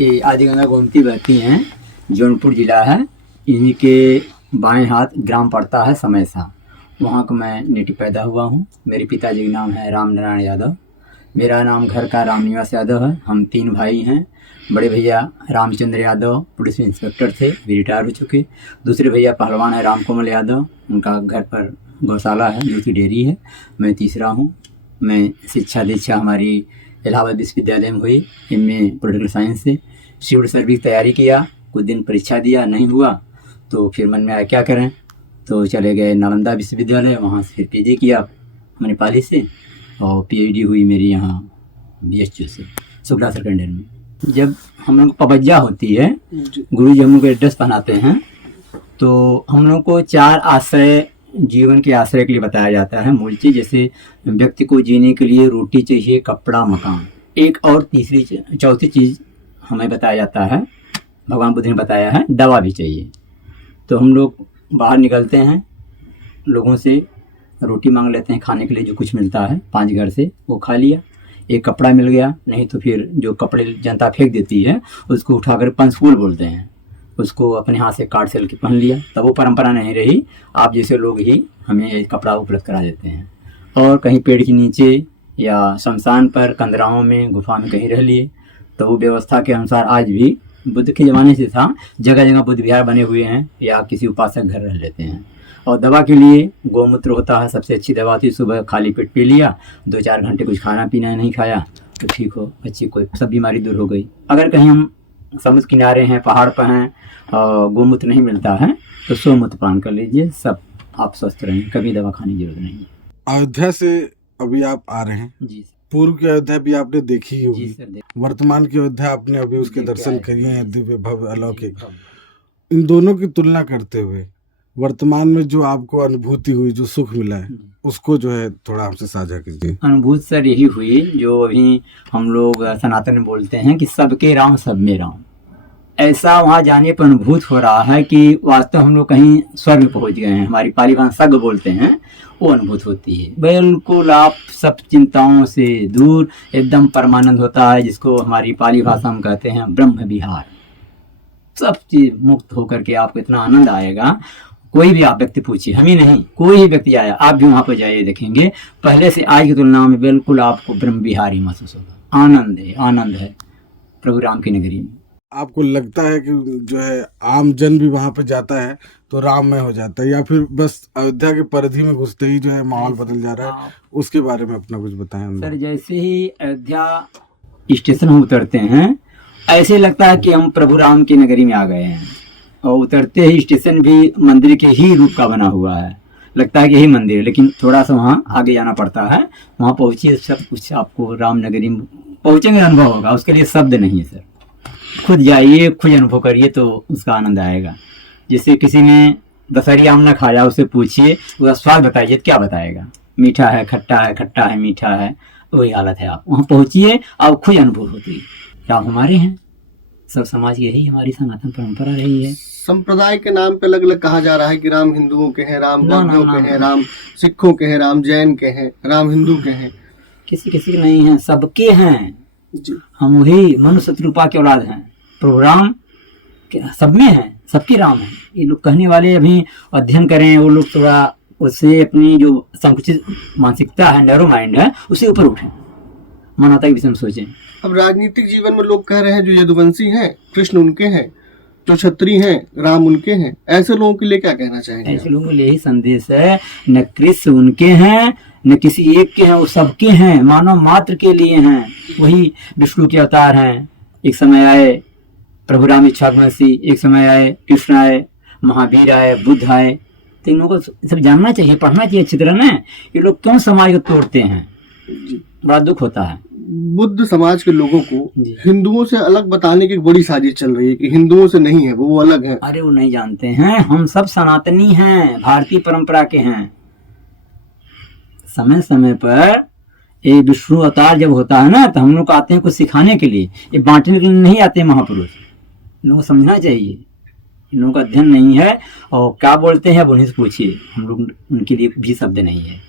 ये आदिगंगा गोमती बहती हैं, जौनपुर जिला है। इन्हीं के बाएं हाथ ग्राम पड़ता है समैसा, वहाँ का मैं नेटिव पैदा हुआ हूँ। मेरे पिताजी का नाम है राम नारायण यादव, मेरा नाम घर का रामनिवास यादव है। हम 3 भाई हैं। बड़े भैया रामचंद्र यादव पुलिस में इंस्पेक्टर थे, भी रिटायर हो चुके। दूसरे भैया पहलवान है राम कोमल यादव, उनका घर पर गौशाला है, दूध की डेयरी है। मैं तीसरा हूँ। मैं शिक्षा दीक्षा हमारी इलाहाबाद विश्वविद्यालय में हुई, इनमें पॉलिटिकल साइंस से। सिविल सर्विस तैयारी किया, कुछ दिन परीक्षा दिया, नहीं हुआ तो फिर मन में आया क्या करें, तो चले गए नालंदा विश्वविद्यालय, वहाँ से फिर पीजी किया नेपाली से, और पीएचडी हुई मेरी यहाँ BHU से शुक्ला सेकेंडरी में। जब हम लोग पबज्जा होती है, गुरु जी हम लोग को एड्रेस पहनाते हैं, तो हम लोग को 4 आश्रय जीवन के आश्रय के लिए बताया जाता है। मूल चीज़ जैसे व्यक्ति को जीने के लिए रोटी चाहिए, कपड़ा, मकान। एक और चौथी चीज़ हमें बताया जाता है, भगवान बुद्ध ने बताया है, दवा भी चाहिए। तो हम लोग बाहर निकलते हैं, लोगों से रोटी मांग लेते हैं खाने के लिए, जो कुछ मिलता है 5 घर से वो खा लिया। एक कपड़ा मिल गया, नहीं तो फिर जो कपड़े जनता फेंक देती है उसको उठाकर पंचफूल बोलते हैं, उसको अपने हाथ से काट सिल के पहन लिया। तब वो परंपरा नहीं रही, आप जैसे लोग ही हमें ये कपड़ा उपलब्ध करा देते हैं। और कहीं पेड़ के नीचे या शमशान पर, कंदराओं में, गुफा में कहीं रह लिए, तो वो व्यवस्था के अनुसार आज भी बुद्ध के ज़माने से था, जगह जगह बुद्ध विहार बने हुए हैं, या किसी उपासक घर रह लेते हैं। और दवा के लिए गौमूत्र होता है, सबसे अच्छी दवा थी। सुबह खाली पेट पी लिया, 2-4 घंटे कुछ खाना पीना नहीं खाया तो ठीक हो, अच्छी कोई सब बीमारी दूर हो गई। अगर कहीं हम समुद्र किनारे हैं, पहाड़ पर हैं और गौमूत्र नहीं मिलता है तो सोमूत्र पान कर लीजिए, सब आप स्वस्थ रहें, कभी दवा खाने की जरूरत नहीं है। अयोध्या से अभी आप आ रहे हैं, जी पूर्व की अयोध्या भी आपने देखी ही जी होगी, सर। वर्तमान की अयोध्या आपने अभी उसके दर्शन किए हैं, दिव्य भव्य अलौकिक। जी, इन दोनों की तुलना करते हुए वर्तमान में जो आपको अनुभूति हुई, जो सुख मिला है, उसको जो है थोड़ा हमसे साझा कीजिए। अनुभूति सर यही हुई जो अभी हम लोग सनातन में बोलते हैं कि सबके राम सब में राम। ऐसा वहाँ जाने पर अनुभूत हो रहा है कि वास्तव हम लोग कहीं स्वर्ग में पहुँच गए हैं। हमारी पाली भाषा सग बोलते हैं, वो अनुभूत होती है। बिल्कुल आप सब चिंताओं से दूर एकदम परमानंद होता है, जिसको हमारी पाली भाषा में कहते हैं ब्रह्म विहार। सब चीज मुक्त होकर के आपको इतना आनंद आएगा। कोई भी आप व्यक्ति पूछिए, हम ही नहीं, कोई भी व्यक्ति आया, आप भी वहाँ पर जाइए, देखेंगे पहले से आज की तुलना में बिल्कुल आपको ब्रह्म विहार ही महसूस होगा। आनंद है, आनंद है प्रभु राम की नगरी में। आपको लगता है कि जो है आम जन भी वहाँ पे जाता है तो राममय हो जाता है, या फिर बस अयोध्या के परिधि में घुसते ही जो है माहौल बदल जा रहा है? उसके बारे में अपना कुछ बताएं। सर जैसे ही अयोध्या स्टेशन में उतरते हैं, ऐसे लगता है कि हम प्रभु राम की नगरी में आ गए हैं। और उतरते ही स्टेशन भी मंदिर के ही रूप का बना हुआ है, लगता है कि यही मंदिर है, लेकिन थोड़ा सा वहाँ आगे जाना पड़ता है। वहाँ पहुँचिए, सब कुछ आपको राम नगरी में पहुँचेंगे अनुभव होगा। उसके लिए शब्द नहीं है सर, खुद जाइए, खुद अनुभव करिए तो उसका आनंद आएगा। जैसे किसी ने दशहरी आम ना खाया, उससे पूछिए, उसका स्वाद बताइए, क्या बताएगा? मीठा है, खट्टा है, खट्टा है, मीठा है, वही हालत है। आप वहाँ पहुँचिए, आप खुद अनुभव होती है। क्या हमारे हैं सब समाज, यही हमारी सनातन परंपरा रही है। संप्रदाय के नाम पे अलग अलग कहा जा रहा है कि राम हिंदुओं के हैं, राम बौद्धों के हैं, राम सिखों के हैं, राम जैन के हैं, राम हिंदू के हैं। किसी किसी के नहीं है, सबके हैं जी। हम वही मनुष्य रूपा के औलाद हैं। प्रभु राम सब में है, सबके राम है। ये लोग कहने वाले अभी अध्ययन करें, वो लोग थोड़ा उससे अपनी जो संकुचित मानसिकता है, नैरो माइंड है, उससे ऊपर उठे, मानवता के विषय में सोचें। अब राजनीतिक जीवन में लोग कह रहे हैं जो यदुवंशी हैं कृष्ण उनके हैं, जो क्षत्रिय हैं राम उनके हैं। ऐसे लोगों के लिए क्या कहना चाहेंगे? ऐसे लोगों के लिए यही संदेश है, न कृष्ण उनके हैं, न किसी एक के हैं, वो सबके हैं, मानव मात्र के लिए हैं। वही विष्णु के अवतार हैं। एक समय आए प्रभु राम इच्छाकमसी, एक समय आए कृष्ण आए, महावीर आए, बुद्ध आए। तो इन लोगों को सब जानना चाहिए, पढ़ना चाहिए अच्छी तरह ना। ये लोग क्यों समाज को तोड़ते हैं, बड़ा दुख होता है। बुद्ध समाज के लोगों को हिंदुओं से अलग बताने की एक बड़ी साजिश चल रही है कि हिंदुओं से नहीं है, वो अलग है। अरे वो नहीं जानते हैं, हम सब सनातनी हैं, भारतीय परंपरा के हैं। समय समय पर ये विष्णु अवतार जब होता है ना, तो हम लोग आते हैं कुछ सिखाने के लिए, ये बांटने के लिए नहीं आते महापुरुष। इन लोगों को समझना चाहिए, इन लोगों का अध्ययन नहीं है। और क्या बोलते हैं अब उन्हीं से पूछिए, हम लोग उनके लिए भी शब्द नहीं है,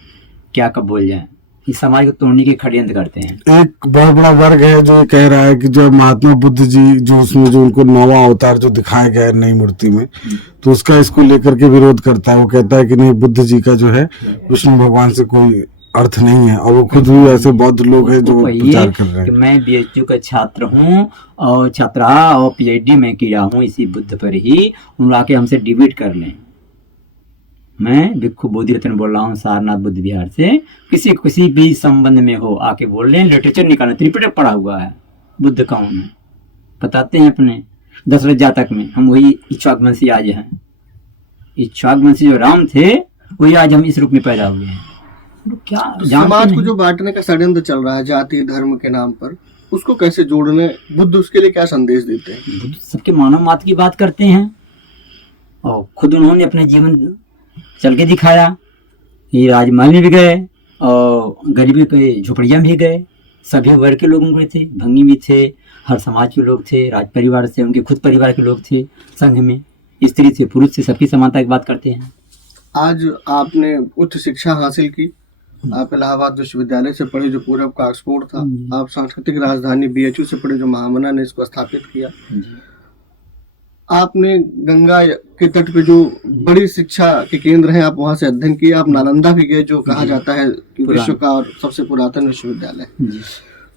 क्या कब बोल जाए। इस समाज को तोड़ने के षड्यंत्र करते हैं। एक बहुत बड़ा वर्ग है जो ये कह रहा है कि जो महात्मा बुद्ध जी जो उसमें जो उनको 9वां अवतार जो दिखाया गया है नई मूर्ति में, तो उसका इसको लेकर के विरोध करता है। वो कहता है कि नहीं, बुद्ध जी का जो है विष्णु भगवान से कोई अर्थ नहीं है। और वो खुद भी ऐसे बौद्ध लोग हैं जो प्रचार कर रहे कि हैं। मैं बीएचयू का छात्र हूँ और छात्रा और पीएचडी में किया हूँ इसी बुद्ध पर ही, उन आके हमसे डिबेट कर लें। मैं भिक्खु बोधि रत्न बोल रहा हूँ सारनाथ बुद्ध विहार से, किसी भी संबंध में हो आके बोल लें, लिटरेचर निकालना, त्रिपिटक पढ़ा हुआ है, बुद्ध कौन है बताते हैं अपने दशरथ जातक में। हम वही इक्ष्वाकुवंशी आज हैं, इक्ष्वाकुवंशी जो राम थे वही आज हम इस रूप में पैदा हुए हैं। क्या तो जानते समाज को नहीं। जो बांटने का षड्यंत्र चल रहा है जाति धर्म के नाम पर, उसको कैसे जोड़ने, बुद्ध उसके लिए क्या संदेश देते हैं? बुद्ध सबके मानव मात्र की बात करते हैं और खुद उन्होंने अपने जीवन चल के दिखाया। ये राजमहल में भी गए और गरीबी के झोपड़ियाँ भी गए, सभी वर्ग के लोग उनके थे, भंगी भी थे, हर समाज के लोग थे, राज परिवार से, उनके खुद परिवार के लोग थे, संघ में स्त्री से पुरुष से सबकी समानता की बात करते हैं। आज आपने उच्च शिक्षा हासिल की, आप इलाहाबाद विश्वविद्यालय से पढ़े जो पूरब का ऑक्सफोर्ड था, आप सांस्कृतिक राजधानी बीएचयू से पढ़े जो महामना ने इसको स्थापित किया। आपने गंगा के तट पे जो बड़ी शिक्षा के केंद्र हैं आप वहां से अध्ययन किया। आप नालंदा भी गए जो कहा जाता है कि विश्व का और सबसे पुरातन विश्वविद्यालय।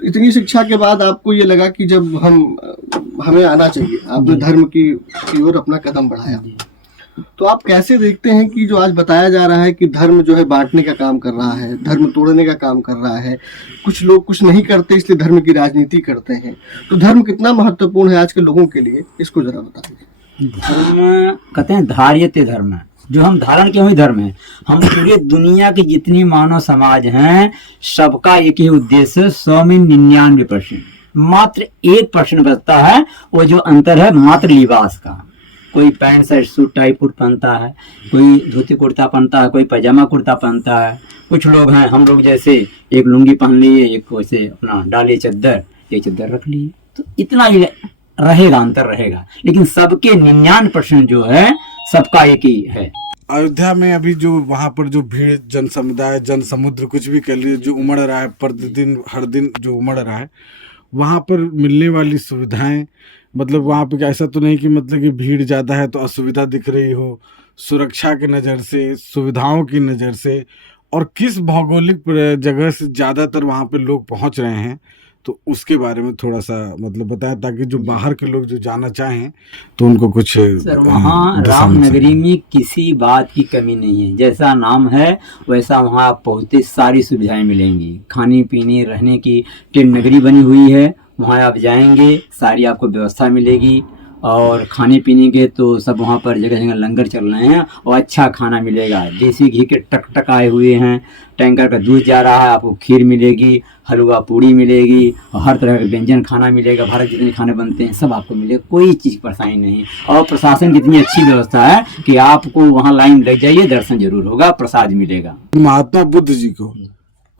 इतनी शिक्षा के बाद आपको ये लगा कि जब हमें आना चाहिए, आपने धर्म की ओर अपना कदम बढ़ाया। तो आप कैसे देखते हैं कि जो आज बताया जा रहा है कि धर्म जो है बांटने का काम कर रहा है, धर्म तोड़ने का काम कर रहा है, कुछ लोग कुछ नहीं करते इसलिए धर्म की राजनीति करते हैं, तो धर्म कितना महत्वपूर्ण है आज के लोगों के लिए, इसको जरा बताइए। धर्म कहते हैं धार्यते धर्म, जो हम धारण के वही धर्म है। हम पूरी दुनिया की जितनी मानव समाज हैं सबका एक ही उद्देश्य 100 में 99%, मात्र 1% बचता है, वो जो अंतर है मात्र लिबास का। कोई pant shirt suit tie put पहनता है, कोई धोती कुर्ता पहनता है, कोई पैजामा कुर्ता पहनता है। कुछ लोग हैं हम लोग जैसे एक लुंगी पहन लिए, एक वैसे अपना डाली चद्दर, ये चद्दर रख लिए, तो इतना ही रहेगा, अंतर रहेगा। लेकिन सबके 99% जो है सबका एक ही है। अयोध्या में अभी जो वहां पर जो भीड़, जन समुदाय, जन समुद्र कुछ भी कह लीजिए, जो उमड़ रहा है प्रतिदिन हर दिन जो उमड़ रहा है, वहां पर मिलने वाली सुविधाएं, मतलब वहां पे ऐसा तो नहीं कि मतलब कि भीड़ ज्यादा है तो असुविधा दिख रही हो, सुरक्षा की नज़र से, सुविधाओं की नज़र से, और किस भौगोलिक जगह से ज़्यादातर वहाँ पे लोग पहुँच रहे हैं, तो उसके बारे में थोड़ा सा मतलब बताया ताकि जो बाहर के लोग जो जाना चाहें तो उनको कुछ सर वहाँ राम नगरी में किसी बात की कमी नहीं है। जैसा नाम है वैसा वहाँ आप पहुँचते सारी सुविधाएं मिलेंगी, खाने पीने रहने की टेंट नगरी बनी हुई है, वहाँ आप जाएंगे सारी आपको व्यवस्था मिलेगी। और खाने पीने के तो सब वहाँ पर जगह जगह लंगर चल रहे हैं और अच्छा खाना मिलेगा। देसी घी के टक आए हुए हैं, टैंकर का दूध जा रहा है, आपको खीर मिलेगी, हलवा पूड़ी मिलेगी और हर तरह का व्यंजन खाना मिलेगा। भारत जितने खाने बनते हैं सब आपको मिलेगा, कोई चीज़ परेशानी नहीं। और प्रशासन की इतनी अच्छी व्यवस्था है कि आपको वहाँ लाइन लग जाइए, दर्शन जरूर होगा, प्रसाद मिलेगा। महात्मा बुद्ध जी को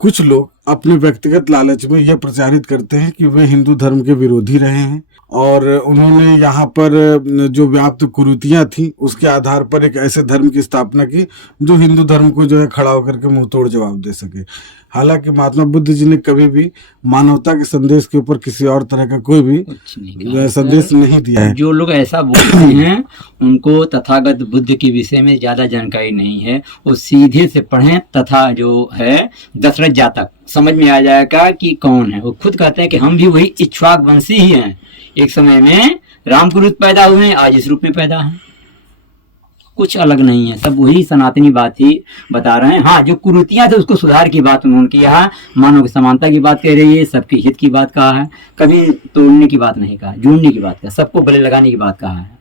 कुछ लोग अपने व्यक्तिगत लालच में यह प्रचारित करते हैं कि वे हिंदू धर्म के विरोधी रहे हैं और उन्होंने यहाँ पर जो व्याप्त कुरीतियां थी उसके आधार पर एक ऐसे धर्म की स्थापना की जो हिंदू धर्म को जो है खड़ा होकर के मुंह तोड़ जवाब दे सके। हालांकि महात्मा बुद्ध जी ने कभी भी मानवता के संदेश के ऊपर किसी और तरह का कोई भी संदेश नहीं दिया है। जो लोग ऐसा बोलते हैं उनको तथागत बुद्ध के विषय में ज्यादा जानकारी नहीं है, वो सीधे से पढ़ें तथा जो है दशरथ जातक समझ में आ जाएगा कि कौन है। वो खुद कहते हैं कि हम भी वही इक्ष्वाकुवंशी ही हैं, एक समय में राम के रूप पैदा हुए हैं, आज इस रूप में पैदा हैं, कुछ अलग नहीं है, सब वही सनातनी बात ही बता रहे हैं। हाँ, जो कुरीतियां थे उसको सुधार की बात उन्होंने किया है, मानव की समानता की बात कह रही है, सबके हित की बात कहा है, कभी तोड़ने की बात नहीं कहा, जोड़ने की बात कहा, सबको गले लगाने की बात कहा है।